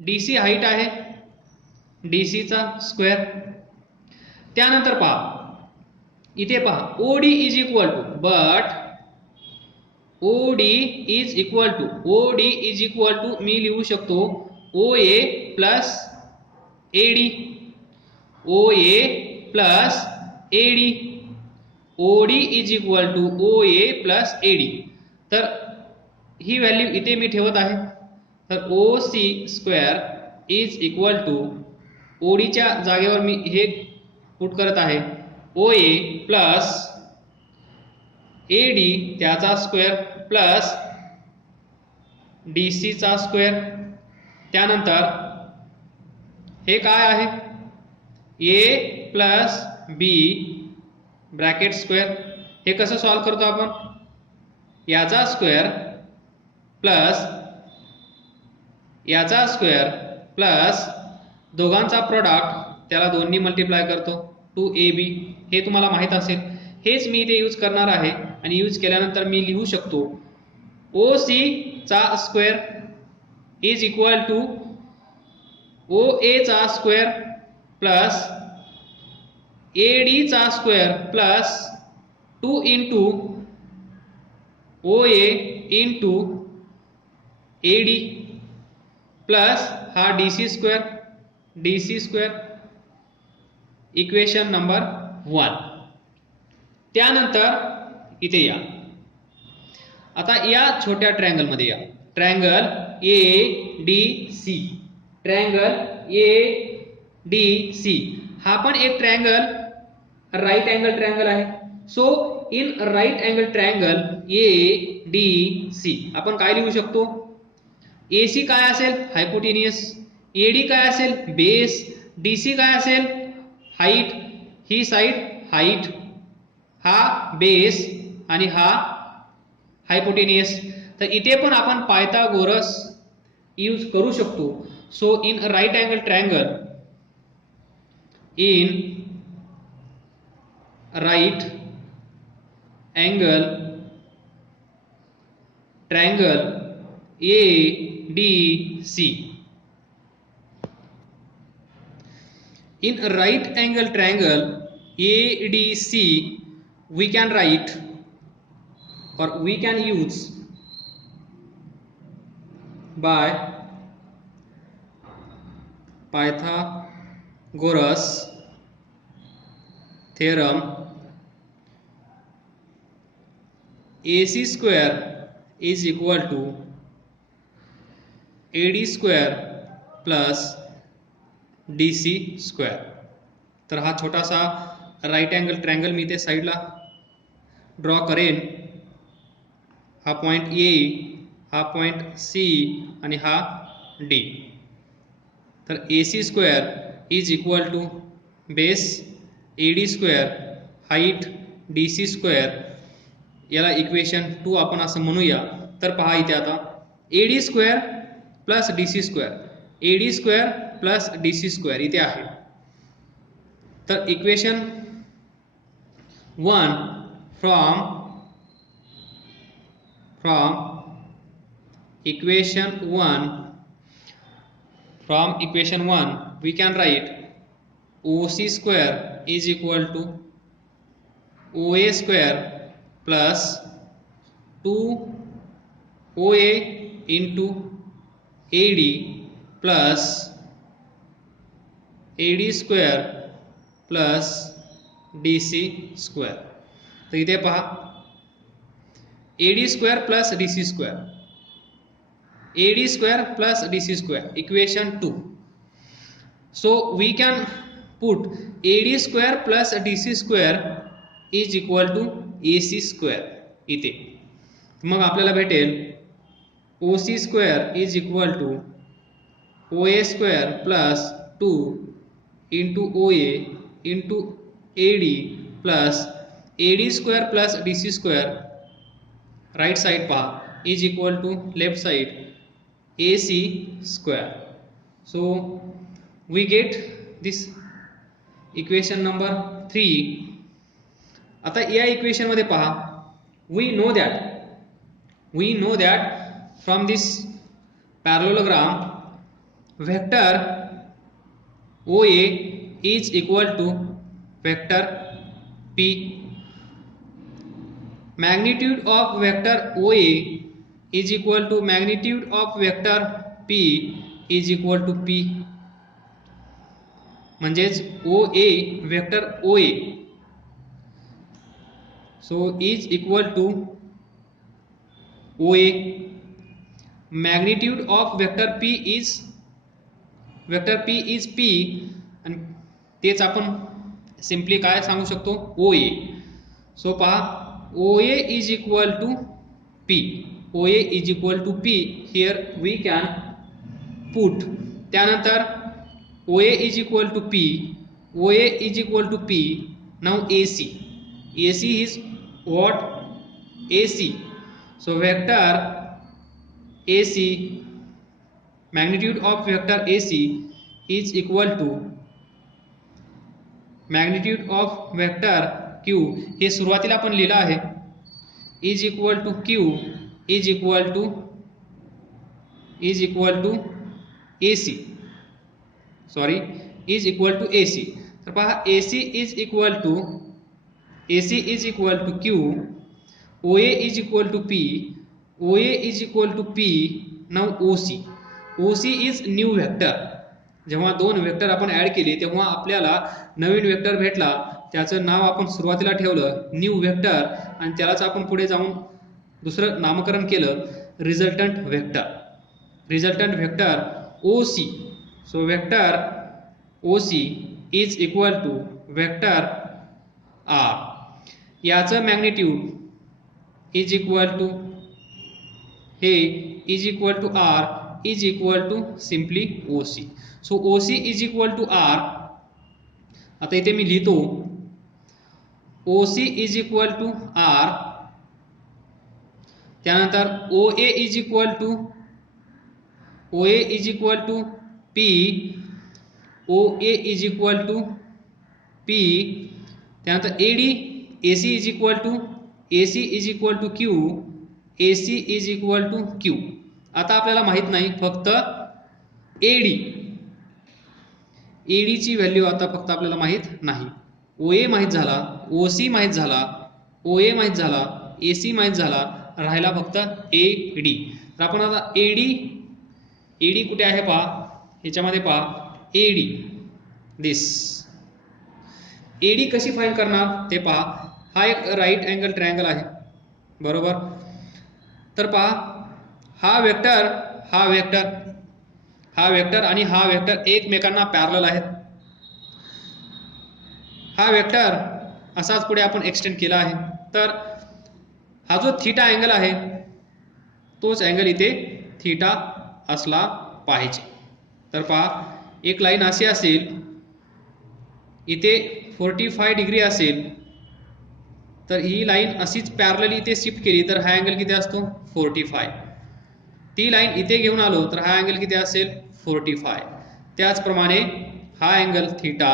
DC height आहे, DC चा square. त्यानंतर पहा इथे पहा OD is equal to OD is equal to मी लिहू शकतो OA plus AD, OA plus AD, OD is equal to OA plus AD. तर ही व्हॅल्यू इथे मी ठेवत आहे. तर OC square is equal to ODच्या जागेवर मी हे पुट करत आहे OA प्लस AD त्याचा स्क्वेअर प्लस DC चा स्क्वेअर. त्यानंतर हे काय आहे A plus B bracket square. हे कसं सॉल्व करतो आपण, याचा स्क्वेअर प्लस याचा स्क्वेअर प्लस दोघांचा प्रॉडक्ट त्याला दोन्ही मल्टिप्लाय करतो 2AB. हे तुम्हाला माहित असेल, हेच मी इथे यूज करणार आहे. आणि यूज केल्यानंतर मी लिहू शकतो OC चा square is equal to OA चा स्क्वेअर प्लस AD चा square plus 2 into OA into AD plus हा DC स्क्वेअर. Equation number 1. त्यानंतर इथे या, आता या छोट्या ट्रायंगल मध्ये या. ट्रायंगल ADC, ट्रायंगल ADC हा पण एक ट्रायंगल राईट अँगल ट्रायंगल आहे. So in right angle triangle ADC आपण काय लिहू शकतो, AC काय असेल हायपोटेनियस, AD काय असेल बेस, DC काय असेल हाईट, ही साइड हाईट, हा बेस आणि हा हायपोटेनियस. तर इथे पण आपण पायथागोरस यूज करू शकतो. So in right angle triangle, in right angle triangle ADC, in right angle triangle ADC we can write or we can use by Pythagoras theorem AC square is equal to AD square plus DC square. तर हा छोटासा right angle triangle मी इथे साईडला draw करेन. हा point A, हा point C आणि हा D. तर AC square is equal to base AD square height DC square, याला इक्वेशन 2 आपण असं म्हणूया. तर पहा इथे आता AD square plus DC square, AD square plus DC square इथे आहे. तर equation 1 from equation 1 we can write OC square is equal to OA square plus 2OA into AD plus AD square plus DC square. तर इथे पहा AD square plus DC square, AD square plus DC square, equation 2. So we can put AD square plus DC square is equal to AC square इथे. मग आपल्याला भेटेल OC square is equal to OA square plus 2 into OA into AD plus AD square plus DC square. Right side पहा is equal to left side AC square. So we get this equation number 3. आता या इक्वेशन मध्ये पहा we know that from this parallelogram vector OA is equal to vector P. Magnitude of vector OA is equal to magnitude of vector P is equal to P. म्हणजेच OA vector OA so is equal to OA. Magnitude of vector P is P आणि तेच आपण simply काय सांगू शकतो OA. So पहा OA is equal to P. OA is equal to P. Here we can put. त्यानंतर OA is equal to P. OA is equal to P. Now AC. AC is what? AC. So vector AC, magnitude of vector AC is equal to magnitude of vector Q. हे सुरुवातीला आपण लिहिलं आहे is equal to Q is equal to AC. Sorry is equal to AC. तर पहा AC is equal to Q, OA is equal to P, OA is equal to P. Now OC is new vector. जेव्हा दोन vector आपण add केले तेव्हा आपल्याला नवीन vector भेटला, त्याचं नाव आपण सुरुवातीला ठेवलं न्यू वेक्टर आणि त्यालाच आपण पुढे जाऊन दुसरं नामकरण केलं resultant vector OC. So vector OC is equal to vector R. याचं मॅग्निट्यूड is equal to हे is equal to R is equal to simply OC. So OC is equal to R. आता इथे मी लिहितो OC is equal to R. त्यानंतर OA is equal to P. OA is equal to P. त्यानंतर AC is equal to Q. AC is equal to Q. आता आपल्याला माहित नाही फक्त AD ची व्हॅल्यू आता फक्त आपल्याला माहित नाही. OA माहित झाला, OC माहित झाला, OA माहित झाला, AC माहित झाला, राहिला फक्त AD. तर आपण आता AD कुठे आहे पहा, ह्याच्यामध्ये पहा AD दिस. AD कशी फाइंड करणार ते पहा. हा एक राईट अँगल ट्रायंगल आहे बरोबर. तर पहा हा वेक्टर आणि हा वेक्टर एकमेकांना पॅरलल आहेत. हा वेक्टर असाच पुढे आपण एक्सटेंड केला आहे. तर हा जो थीटा अँगल आहे तोच अँगल इथे थीटा असला पाहिजे. तर पहा एक लाईन अशी असेल, इथे 45 डिग्री असेल, तर ही लाईन अशीच पॅरलली इथे शिफ्ट केली तर हा अँगल किती असतो 45. ती लाईन इथे घेऊन आलो तर हा अँगल किती असेल 45. त्याचप्रमाणे हा अँगल थीटा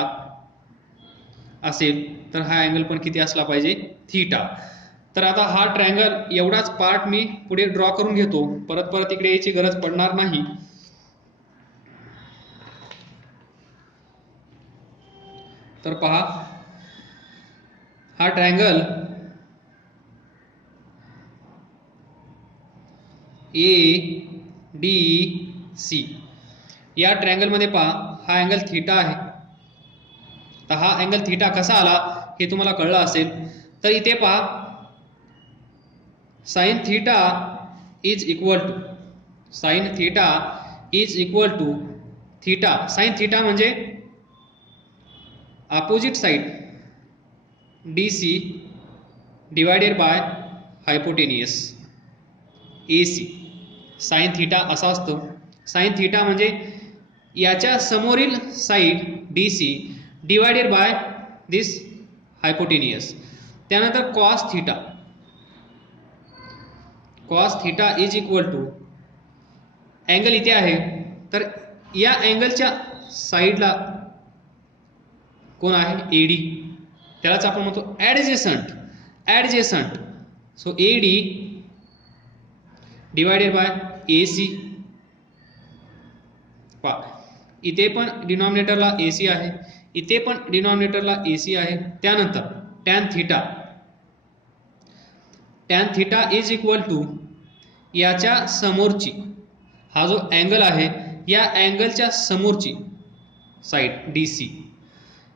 असेल तर हा अँगल पण किती असला पाहिजे थीटा. तर आता हा ट्रायंगल एवढाच पार्ट मी पुढे ड्रॉ करून घेतो, परत इकडे यायची गरज पडणार नाही. तर पहा हा ट्रायंगल ADC. या ट्रायंगल मध्ये पहा हा अँगल थीटा आहे. तर हा अँगल थीटा कसा आला हे तुम्हाला कळलं असेल. तर इथे पहा sine theta is equal to theta. Sine theta म्हणजे opposite side DC divided by hypotenuse AC. Sine theta असा असतो. साइन थीटा म्हणजे याच्या समोरील side DC divided by this hypotenuse. त्यानंतर cos theta is equal to angle इथे आहे तर या अँगलच्या साइडला कोण आहे AD, त्यालाच आपण म्हणतो adjacent. So AD divided bye AC पहा इथे पण डिनॉमिनेटरला AC आहे, इथे पण डिनॉमिनेटरला AC आहे. त्यानंतर tan theta is equal to याच्या समोरची हा जो अँगल आहे या अँगलच्या समोरची साईड DC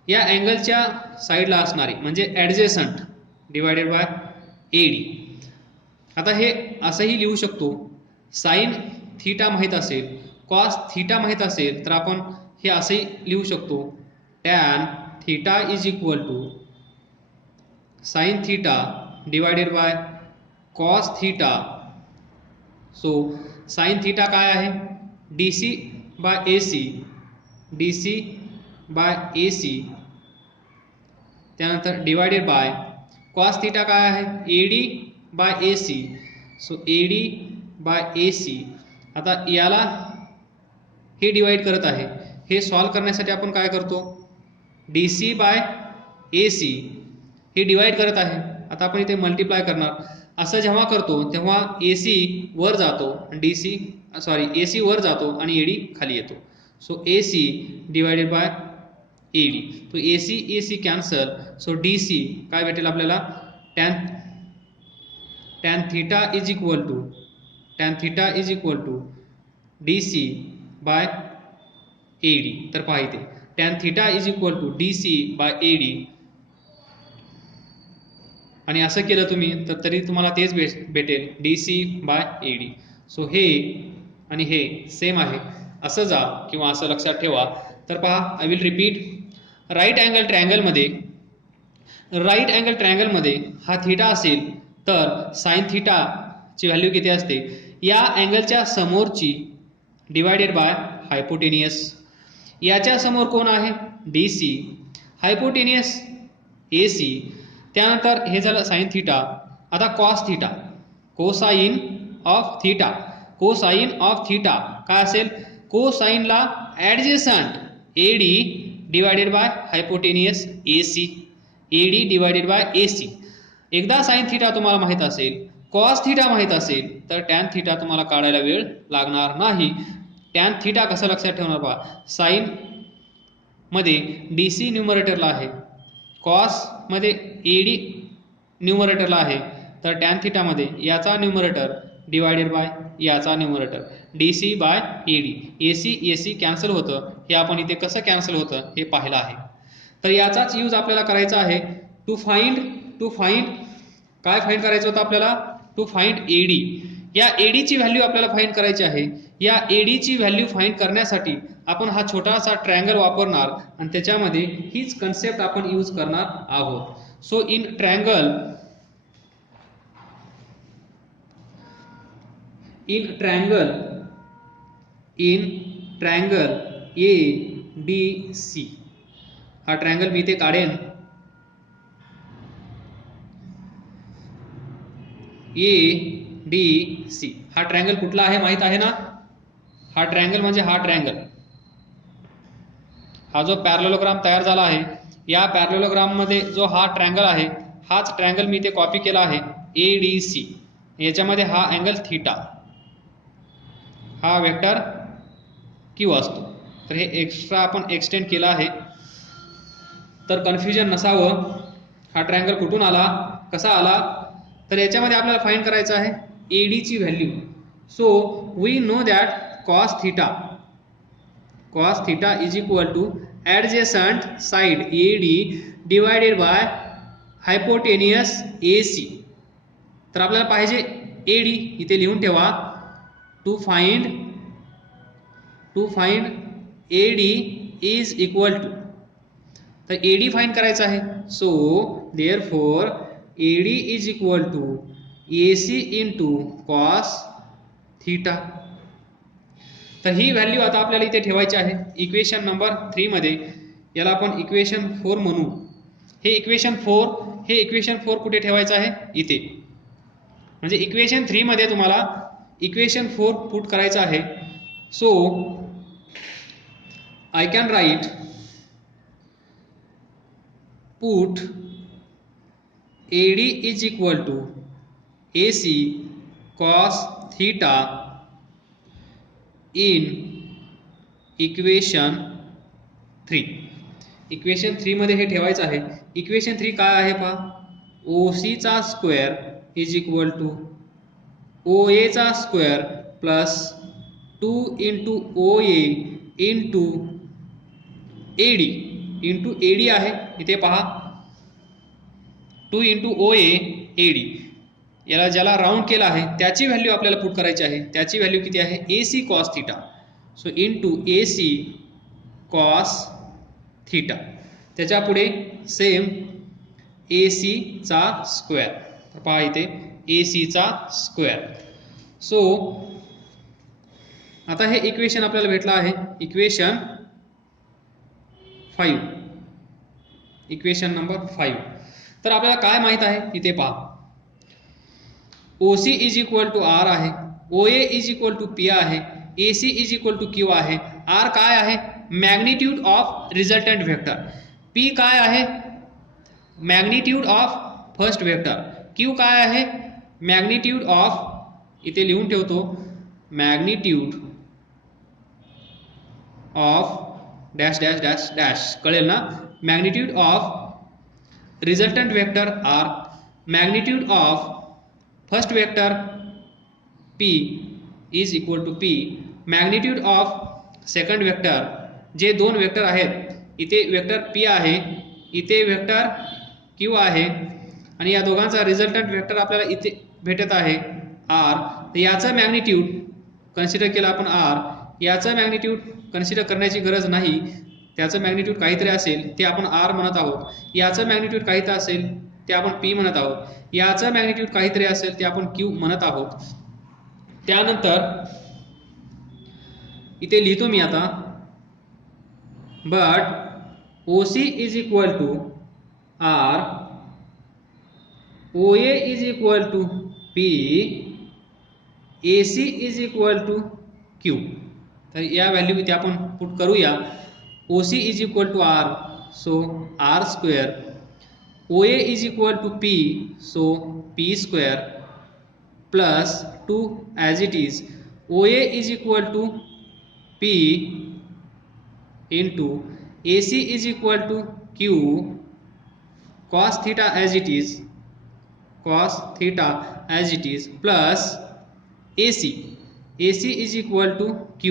या अँगलच्या साईडला असणारी म्हणजे ॲडजेसंट डिवायडेड बाय AD. आता हे असंही लिहू शकतो, साइन थीटा माहीत असेल, कॉस थीटा माहीत असेल तर आपण हे असंही लिहू शकतो, tan theta is equal to sine theta divided by cos theta. So sine theta काय आहे DC बाय AC, त्यानंतर डिवायडेड बाय कॉस थीटा काय आहे AD by AC. So AD by AC. आता याला हे डिवाइड करत आहे, हे सॉल्व करण्यासाठी आपण काय करतो DC बाय AC हे डिवाइड करत आहे. आता आपण इथे मल्टिप्लाय करणार. असं जेव्हा करतो तेव्हा AC वर जातो, AC वर जातो आणि AD खाली येतो. So AC divided by AD. तो AC कॅन्सल. सो DC काय भेटेल आपल्याला tan theta is equal to DC by AD. तर पहा इथे tan theta is equal to DC by AD आणि असं केलं तुम्ही तर तरी तुम्हाला तेच भेटेल DC बाय AD. सो हे आणि हे सेम आहे, असं जा किंवा असं लक्षात ठेवा. तर पहा I will repeat. Right angle ट्रायंगलमध्ये हा थीटा असेल तर साइन थीटाची व्हॅल्यू किती असते या अँगलच्या समोरची डिवायडेड बाय हायपोटेनियस. याच्या समोर कोण आहे DC, हायपोटेनियस AC. त्यानंतर हे झालं साइन थीटा. आता cos theta, cosine of theta काय असेल कोसाइनला ॲडजेसंट AD divided by hypotenuse AC. एकदा साइन थीटा तुम्हाला माहित असेल, कॉस थीटा माहित असेल तर टॅन थीटा तुम्हाला काढायला वेळ लागणार नाही. टॅन थीटा कसं लक्षात ठेवणार पहा, साइन मध्ये DC न्यूमरेटरला आहे, कॉस मध्ये AD न्यूमरेटरला आहे, तर टॅन थीटा मध्ये याचा न्यूमरेटर डिवायडेड बाय याचा numerator DC by AD. AC cancel होतं, हे आपण इथे कसं कॅन्सल होतं हे पाहिलं आहे. तर याचाच यूज आपल्याला करायचा आहे टू फाइंड काय फाइंड करायचं होतं आपल्याला टू फाइंड AD. या AD ची व्हॅल्यू आपल्याला फाइंड करायची आहे. या AD ची व्हॅल्यू फाइंड करण्यासाठी आपण हा छोटासा ट्रायंगल वापरणार आणि त्याच्यामध्ये हीच कन्सेप्ट आपण यूज करणार आहोत. सो इन ट्रायंगल ABC हा ट्रायंगल मी इथे काढेन. ABC हा ट्रायंगल कुठला आहे माहित आहे ना, हा ट्रायंगल म्हणजे हा जो पॅरलेलोग्राम तयार झाला आहे, या पॅरलेलोग्राम मध्ये जो हा ट्रायंगल आहे हाच ट्रायंगल मी इथे कॉपी केला आहे ADC. याच्यामध्ये हा अँगल थीटा, हा वेक्टर Q असतो. तर हे एक्स्ट्रा आपण एक्सटेंड केला आहे. तर कन्फ्युजन नसावं, हा ट्रायंगल कुठून आला, कसा आला, तर याच्यामध्ये आपल्याला फाइंड करायचं आहे AD ची value. So we know that cos theta is equal to adjacent side AD divided by hypotenuse AC. तर आपल्याला पाहिजे AD, इथे लिहून ठेवा. To find AD is equal to, तर AD फाइंड करायचं आहे. So therefore AD is equal to AC into cos theta. तर ही व्हॅल्यू आता आपल्याला इथे ठेवायची आहे इक्वेशन नंबर 3 मध्ये. याला आपण इक्वेशन 4 म्हणू. हे इक्वेशन 4 कुठे ठेवायचं आहे इथे, म्हणजे इक्वेशन 3 मध्ये तुम्हाला इक्वेशन 4 पुट करायचं आहे. So I can write put AD is equal to AC cos theta in equation 3. Equation 3 मध्ये हे ठेवायचं आहे. इक्वेशन 3 काय आहे पहा, OC चा square is equal to OA चा square plus 2 into OA into AD into AD आहे. इथे पहा 2 इंटू OA AD, याला ज्याला राऊंड केला आहे त्याची व्हॅल्यू आपल्याला पुट करायची आहे. त्याची व्हॅल्यू किती आहे, AC cos theta. So into AC cos theta. त्याच्या पुढे सेम AC चा स्क्वेअर. तर पहा इथे AC चा स्क्वेअर. सो आता हे इक्वेशन आपल्याला भेटलं आहे, इक्वेशन 5, इक्वेशन नंबर 5. तर आपल्याला काय माहित आहे इथे पहा, OC is equal to R आहे, OA is equal to P आहे, AC is equal to Q आहे. R काय आहे, magnitude of resultant vector. P काय आहे, magnitude of first vector. Q काय आहे, मॅग्निट्यूड ऑफ, इथे लिहून ठेवतो, magnitude of dash dash dash dash, कळेल ना, magnitude of resultant vector R, magnitude of first vector P is equal to P, magnitude of second vector, जे दोन vector आहेत, इथे वेक्टर P आहे, इथे वेक्टर Q आहे, आणि या दोघांचा रिझल्टंट वेक्टर आपल्याला इथे भेटत आहे R. तर याचं मॅग्निट्यूड कन्सिडर केलं आपण R, याचं मॅग्निट्यूड कन्सिडर करण्याची गरज नाही, त्याचं मॅग्निट्यूड काहीतरी असेल ते आपण R म्हणत आहोत. याचं मॅग्निट्यूड काहीतरी असेल ते आपण P म्हणत आहोत. याचं मॅग्निट्यूड काहीतरी असेल ते आपण Q म्हणत आहोत. त्यानंतर इथे लिहितो मी आता, but OC is equal to R, OA is equal to P, AC is equal to Q. तर या व्हॅल्यू इथे आपण पुट करूया. OC is equal to R, so R square, OA is equal to P, so P square, plus 2 as it is, OA is equal to P into AC is equal to Q cos theta as it is, cos theta as it is, plus AC is equal to Q,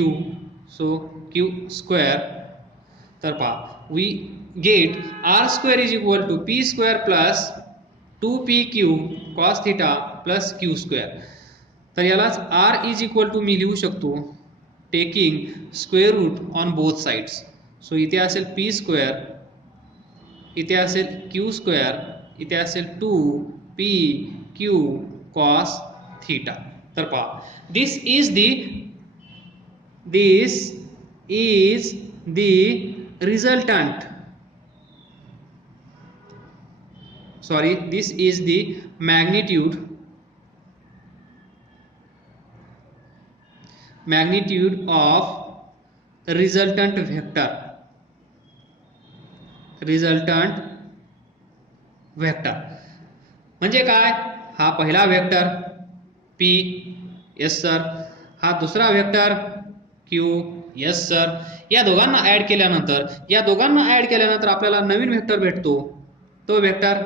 so Q square. तर पहा, we get R square is equal to P square plus 2PQ cos theta plus Q square. तर यालाच R is equal to मी लिहू शकतो taking square root on both sides. So इथे असेल P square, इथे असेल Q स्क्वेअर, इथे असेल 2PQ cos theta. तर पहा, this is the resultant, sorry, this is the magnitude of resultant vector, म्हणजे काय, हा पहिला वेक्टर P, यस सर, हा दुसरा वेक्टर Q, यस सर. या दोघांना ऍड केल्यानंतर आपल्याला नवीन वेक्टर भेटतो, तो वेक्टर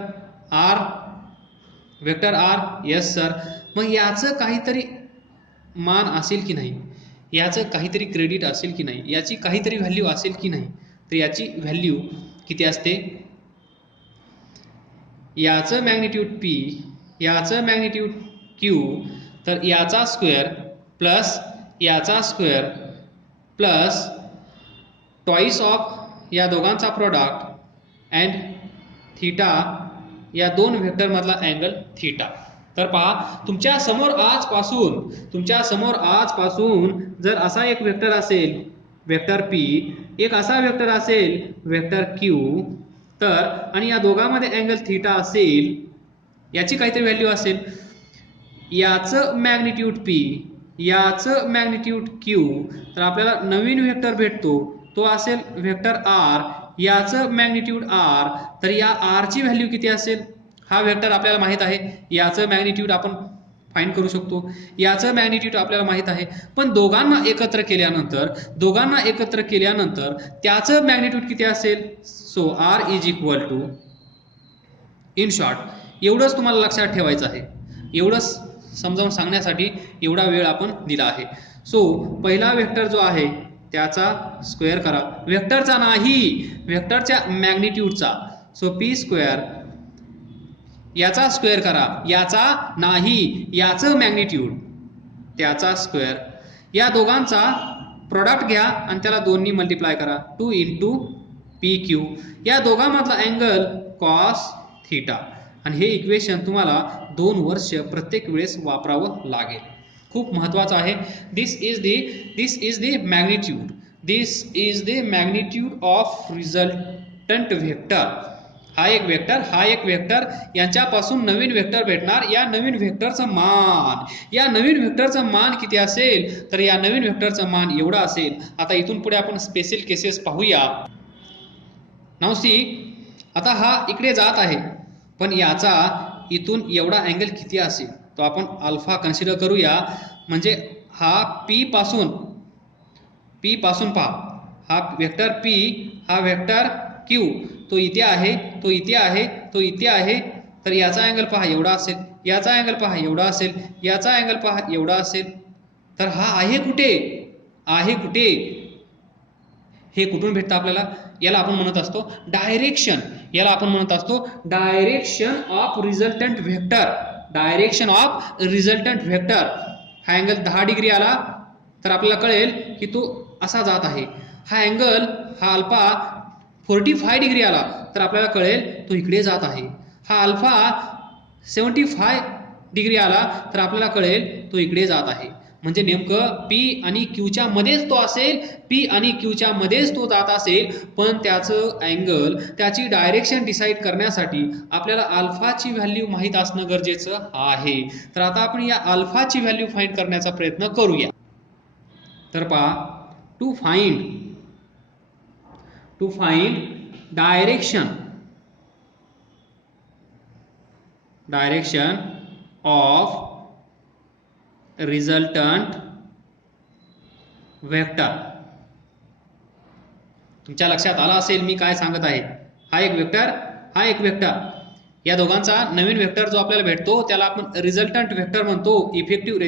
R, यस सर. मग याचं काहीतरी मान असेल की नाही, याचं काहीतरी क्रेडिट असेल की नाही, याची काहीतरी व्हॅल्यू असेल की नाही. तर याची व्हॅल्यू किती असते, याचं मॅग्निट्यूड P, याचं मॅग्निट्यूड Q, तर याचा स्क्वेअर प्लस याचा स्क्वेअर प्लस ट्वाइस ऑफ या दोघांचा प्रोडक्ट अँड थीटा, या दोन वेक्टर मधला अँगल थीटा. तर पहा, तुमच्या समोर आजपासून जर असा एक वेक्टर असेल वेक्टर P, एक असा वेक्टर असेल वेक्टर Q, तर आणि या दोघांमध्ये अँगल थीटा असेल, याची काहीतरी व्हॅल्यू असेल, याचं मॅग्निट्यूड P, याचं मॅग्निट्यूड Q, तर आपल्याला नवीन वेक्टर भेटतो, तो असेल वेक्टर R, याचं मॅग्निट्यूड R. तर या R ची व्हॅल्यू किती असेल, हा वेक्टर आपल्याला माहित आहे, याचं मॅग्निट्यूड आपण फाइंड करू शकतो. याचं मॅग्निट्यूड आपल्याला माहित आहे, पण दोघांना एकत्र केल्यानंतर त्याचं मॅग्निट्यूड किती असेल. So R is equal to, in short एवढंच तुम्हाला लक्षात ठेवायचं आहे. एवढंच समजावून सांगण्यासाठी एवढा वेळ आपण दिला आहे. सो पहिला वेक्टर जो आहे त्याचा स्क्वेअर करा, वेक्टरचा नाही, वेक्टरच्या मॅग्निट्यूडचा. सो पी स्क्वेअर, याचा स्क्वेअर करा, याचा नाही, याचं मॅग्निट्यूड, त्याचा स्क्वेअर. या दोघांचा प्रोडक्ट घ्या आणि त्याला 2 नी मल्टिप्लाय करा. 2 इंटू पी क्यू. या दोघांमधला अँगल कॉस थीटा. आणि हे इक्वेशन तुम्हाला 2 वर्ष प्रत्येक वेळेस वापरावं लागेल. खूप महत्वाचं आहे. This is the magnitude. This is the magnitude of resultant vector. हा एक वेक्टर, यांच्यापासून नवीन वेक्टर भेटणार. या नवीन वेक्टरचं मान किती असेल, तर या नवीन वेक्टरचं मान एवढा असेल. आता इथून पुढे आपण स्पेशल केसेस पाहूया. नाउ सी, आता हा इकडे जात आहे, पण याचा इथून एवढा अँगल किती असेल, तो आपण अल्फा कन्सिडर करूया. म्हणजे हा पी पासून पहा, हा वेक्टर पी, हा वेक्टर क्यू, तो इथे आहे, तर याचा अँगल पहा एवढा असेल, याचा अँगल पहा एवढा असेल, याचा अँगल पहा एवढा असेल. तर हा आहे कुठे, हे कुठून भेटतं आपल्याला. याला आपण म्हणत असतो डायरेक्शन. Of resultant vector. हा अँगल 10 डिग्री आला तर आपल्याला कळेल की तो असा जात आहे. हा अँगल, हा अल्फा 45 डिग्री आला तर आपल्याला कळेल तो इकडे जात आहे. हा अल्फा 75 डिग्री आला तर आपल्याला कळेल तो इकडे जात आहे. म्हणजे नेमकं पी आणि क्यूच्या मध्येच तो जात असेल, पण त्याचं अँगल, त्याची डायरेक्शन डिसाईड करण्यासाठी आपल्याला अल्फाची व्हॅल्यू माहीत असणं गरजेचं आहे. तर आता आपण या अल्फाची व्हॅल्यू फाइंड करण्याचा प्रयत्न करूया. तर पहा, to find direction of resultant vector. तुमच्या लक्षात आला असेल मी काय सांगत आहे. हा एक वेक्टर, या दोघांचा नवीन वेक्टर जो आपल्याला भेटतो त्याला आपण रिझल्टंट वेक्टर म्हणतो. इफेक्टिव्ह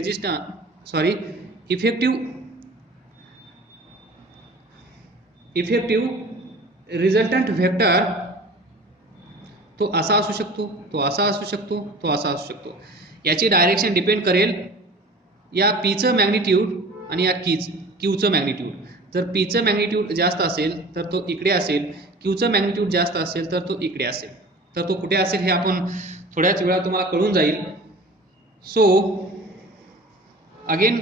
रिझल्टंट वेक्टर तो असा असू शकतो, याची डायरेक्शन डिपेंड करेल या पीचं मॅग्निट्यूड आणि या क्यूचं मॅग्निट्यूड. जर पीचं मॅग्निट्यूड जास्त असेल तर तो इकडे असेल, क्यूचं मॅग्निट्यूड जास्त असेल तर तो इकडे असेल. तर तो कुठे असेल हे आपण थोड्याच वेळात तुम्हाला कळून जाईल. So again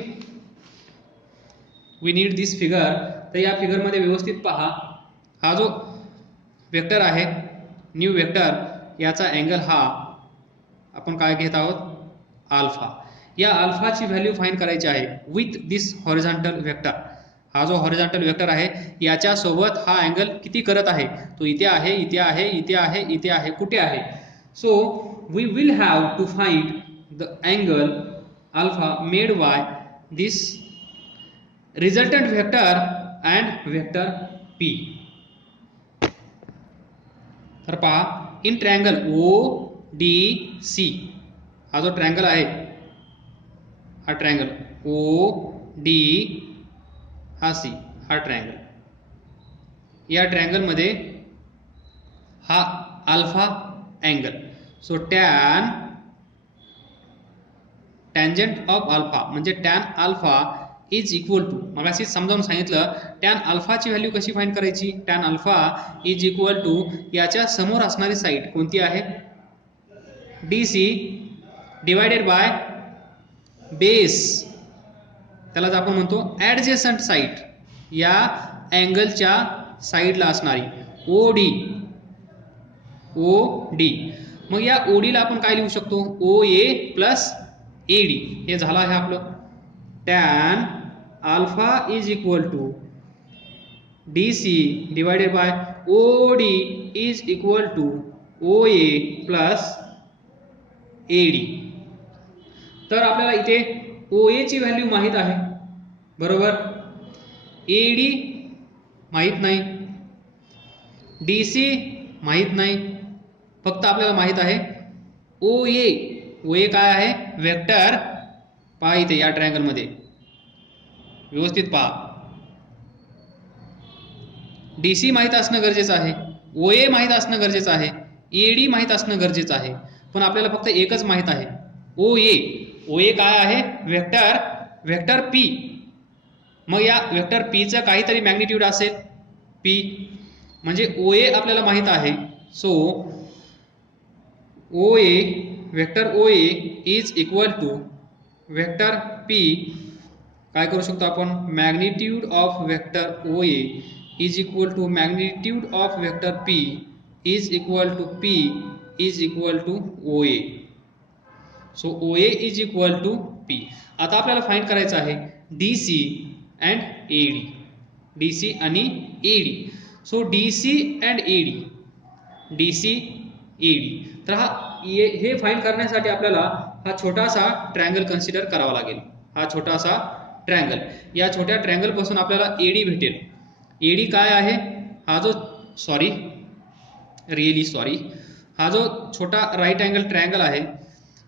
we need this figure. तर या फिगरमध्ये व्यवस्थित पहा, हा जो वेक्टर आहे न्यू वेक्टर, याचा अँगल हा आपण काय घेत आहोत, अल्फा. या अल्फाची व्हॅल्यू फाइंड करायची आहे विथ दिस हॉरिझॉन्टल वेक्टर. हा जो हॉरिझॉन्टल वेक्टर आहे याच्या सोबत हा अँगल किती करत आहे, तो इथे आहे, कुठे आहे. So we will have to find the angle alpha made by this resultant vector and vector P. तर पहा, in triangle O D C, हा जो ट्रायंगल आहे, हा ट्रायंगल ओ डी, हा सी, हा ट्रायंगल. या ट्रायंगल मध्ये हा alpha angle. So tangent of alpha म्हणजे tan alpha is equal to, मगाशी समजावून सांगितलं टॅन अल्फाची व्हॅल्यू कशी फाइंड करायची. Tan alpha is equal to, याच्या समोर असणारी साईड कोणती आहे, DC डिवायडेड बाय बेस, त्यालाच आपण म्हणतो ऍडजेसंट साईड, या अँगलच्या साईडला असणारी OD. मग या OD ला आपण काय लिहू शकतो, OA प्लस AD. हे झालं आहे आपलं tan alpha is equal to DC divided by OD is equal to OA plus AD. तर आपल्याला इथे OA ची व्हॅल्यू माहीत आहे, बरोबर. AD माहीत नाही, DC माहीत नाही, फक्त आपल्याला माहीत आहे OA. OA काय आहे? वेक्टर. पहा इथे या ट्रायंगल मध्ये व्यवस्थित पहा. DC माहीत असणं गरजेचं आहे, OA माहीत असणं गरजेचं आहे, AD माहीत असणं गरजेचं आहे, पण आपल्याला फक्त एकच माहीत आहे, OA. OA काय आहे? वेक्टर. Vector P. मग या वेक्टर P चं काहीतरी मॅग्निट्यूड असेल P, म्हणजे OA आपल्याला माहीत आहे. So OA, vector OA is equal to vector P. काय करू शकतो आपण? Magnitude of vector OA is equal to magnitude of vector P is equal to P is equal to OA. So OA is equal to P. आता आपल्याला find करायचं आहे DC and AD. DC आणि AD. So DC and AD, DC AD. तर हे find करण्यासाठी आपल्याला हा छोटासा ट्रायंगल कन्सिडर करावा लागेल. हा छोटासा ट्रायंगल, या छोट्या ट्रायंगल पासून आपल्याला AD भेटेल. AD काय आहे? हा जो हा जो छोटा राईट अँगल ट्रायंगल आहे,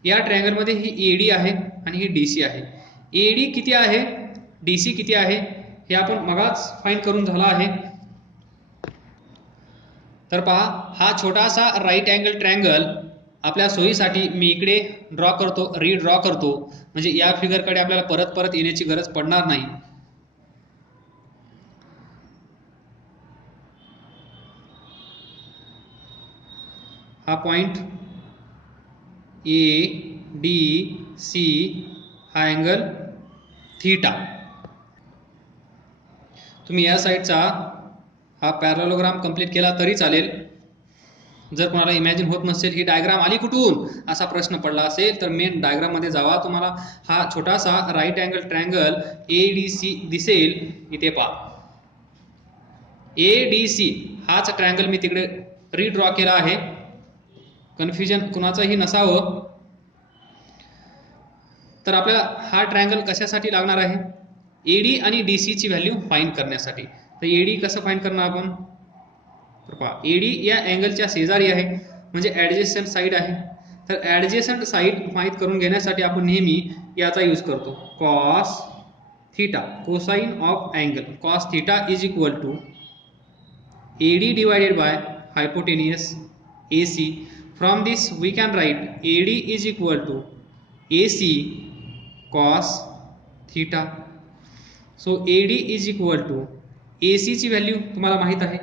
या ट्रायंगल मध्ये ही AD आहे आणि ही DC आहे. AD किती आहे, DC किती आहे हे आपण मगाच फाइंड करून झाला आहे. तर पहा, हा छोटासा राईट अँगल ट्रायंगल आपल्या सोयीसाठी मी इकडे रीड्रॉ करतो, म्हणजे या फिगरकडे आपल्याला परत परत येण्याची गरज पडणार नाही. हा पॉइंट ADC, हा अँगल थीटा. तुम्ही या साईडचा हा पॅरलोग्राम कंप्लीट केला तरी चालेल. जर कोणाला इमॅजिन होत नसेल ही डायग्राम आली कुठून असा प्रश्न पडला असेल, तर मेन डायग्राम मध्ये जावा, तुम्हाला हा छोटासा राईट अँगल ट्रायंगल ADC दिसेल. इथे पहा, ADC हाच ट्रायंगल मी तिकडे रीड्रॉ केला आहे, कन्फ्युजन कुणाचंही नसावं. तर आपल्याला हा ट्रायंगल कशासाठी लागणार आहे? AD आणि DC ची व्हॅल्यू फाइंड करण्यासाठी. तर AD कसं फाइंड करणार आपण? तर पहा, AD या अँगलच्या शेजारी आहे, म्हणजे ॲडजेसंट साईड आहे. तर ॲडजेसंट साईड माहीत करून घेण्यासाठी आपण नेहमी याचा यूज करतो, cos theta, cosine of angle. Cos theta is equal to AD divided by hypotenuse AC. From this we can write AD is equal to AC cos theta. So AD is equal to AC ची value तुम्हाला माहित आहे.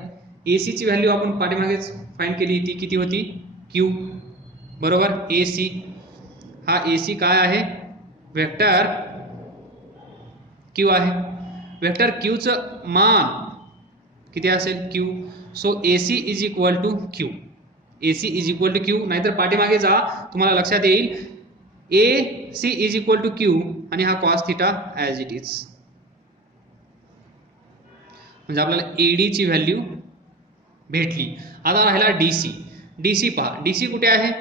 AC ची value आपण पाठीमागेच find केली, ती किती होती? Q, बरोबर. AC, हा AC काय आहे? वेक्टर Q आहे. वेक्टर Q चं मान किती असेल? Q. So AC is equal to Q. AC is equal to Q. नाहीतर पाठीमागे जा, तुम्हाला लक्षात येईल AC is equal to Q आणि हा cos theta as it is. म्हणजे आपल्याला AD ची व्हॅल्यू भेटली. आता राहिला DC. DC पहा, DC कुठे आहे?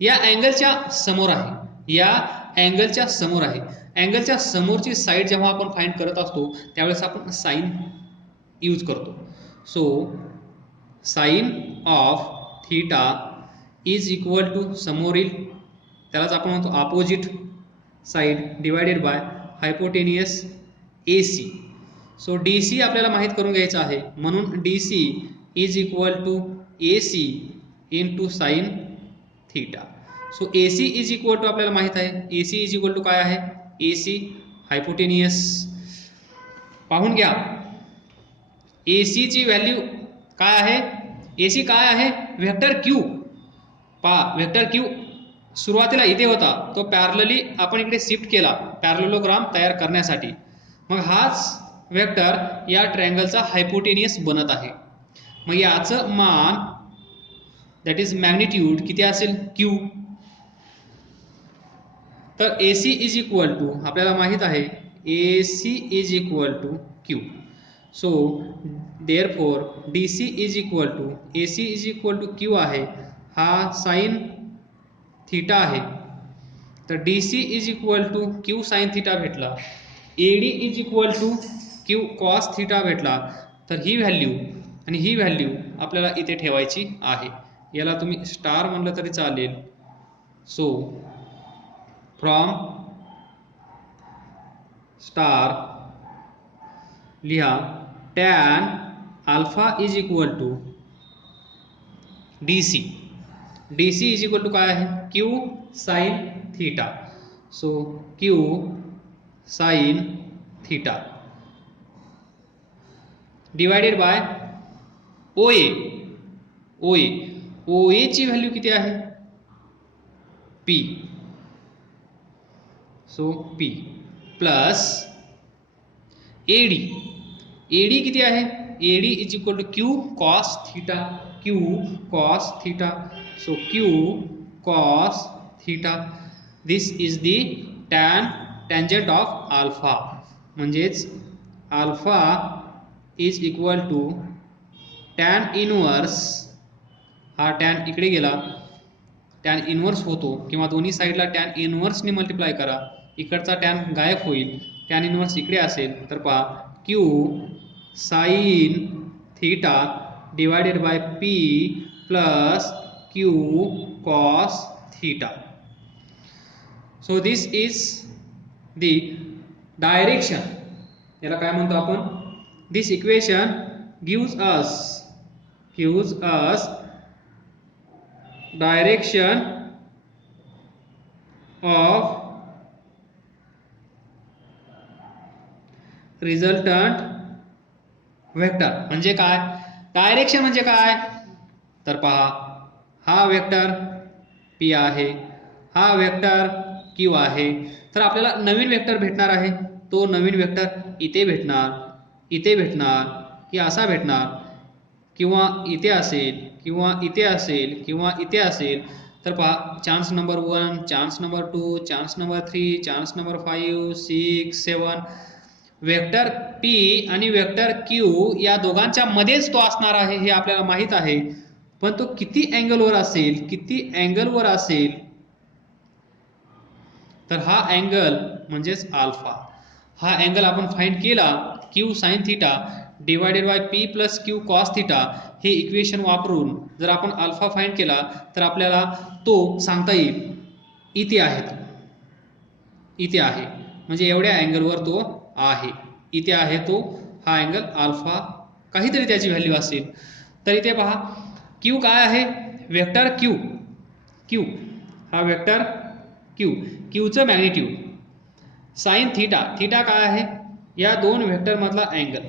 या अँगलच्या समोर आहे, या अँगलच्या समोर आहे. अँगलच्या समोरची साईड जेव्हा आपण फाइंड करत असतो त्यावेळेस आपण साइन यूज करतो. So sine of theta is equal to समोरील, त्यालाच आपण म्हणतो opposite side, divided by hypotenuse AC. So DC आपल्याला माहीत करून घ्यायचं आहे, म्हणून DC is equal to AC into sine theta. So AC is equal to आपल्याला माहीत आहे, AC इज इक्वल टू काय आहे? AC hypotenuse. पाहून घ्या, AC ची व्हॅल्यू काय आहे? AC काय आहे? Vector Q. पहा, वेक्टर Q सुरुवातीला इथे होता, तो पॅरलली आपण इकडे शिफ्ट केला पॅरलोग्राम तयार करण्यासाठी. मग हाच वेक्टर या ट्रायंगलचा हायपोटेनियस बनत आहे. मग याचं मान दॅट इज मॅग्निट्यूड किती असेल? Q. तर AC इज इक्वल टू आपल्याला माहित आहे, AC is equal to Q. So therefore DC is equal to AC is equal to Q आहे, हा साइन थीटा आहे. तर DC is equal to Q sine theta भेटला, AD is equal to Q cos theta भेटला. तर ही value आणि ही value आपल्याला इथे ठेवायची आहे. याला तुम्ही स्टार म्हणलं तरी चालेल. सो फ्रॉम स्टार लिहा tan alpha is equal to DC. DC is equal to काय आहे, Q sine theta. So Q sine theta divided by OA. OA ची व्हॅल्यू किती आहे, P. सो P प्लस AD किती आहे, AD is equal to Q cos theta. So Q cos theta. This is the tangent of alpha. म्हणजेच alpha is equal to tan inverse, हा tan इकडे गेला, टॅन इनवर्स होतो किंवा दोन्ही साईडला टॅन इनवर्सने मल्टिप्लाय करा, इकडचा टॅन गायब होईल, टॅन इनवर्स इकडे असेल तर पहा Q sine theta divided by P plus Q cos theta. So this is the direction. याला काय म्हणतो आपण, this equation gives us direction of resultant vector. म्हणजे काय, डायरेक्शन म्हणजे काय, तर पहा हा वेक्टर P आहे, हा वेक्टर Q आहे. तर आपल्याला नवीन वेक्टर भेटणार आहे. तो नवीन वेक्टर इथे भेटणार की असा भेटणार, किंवा इथे असेल किंवा इथे असेल किंवा इथे असेल. तर पहा chance number 1, chance number 2, chance number 3, chance number 5, 6, 7. Vector P आणि वेक्टर Q या दोघांच्या मध्येच तो असणार आहे हे आपल्याला माहित आहे. पण तो किती अँगलवर असेल, तर हा अँगल म्हणजेच अल्फा. हा अँगल आपण फाइंड केला, Q sine theta divided by P plus Q cos theta. हे इक्वेशन वापरून जर आपण अल्फा फाइंड केला तर आपल्याला तो सांगता येईल इथे आहे, म्हणजे एवढ्या अँगलवर तो आहे, इथे आहे तो, हा अँगल अल्फा काहीतरी त्याची व्हॅल्यू असेल. तर इथे पहा क्यू काय आहे, वेक्टर क्यू हा वेक्टर क्यूचं मॅग्निट्यूड, साइन थिटा काय आहे, या दोन वेक्टर मधला अँगल.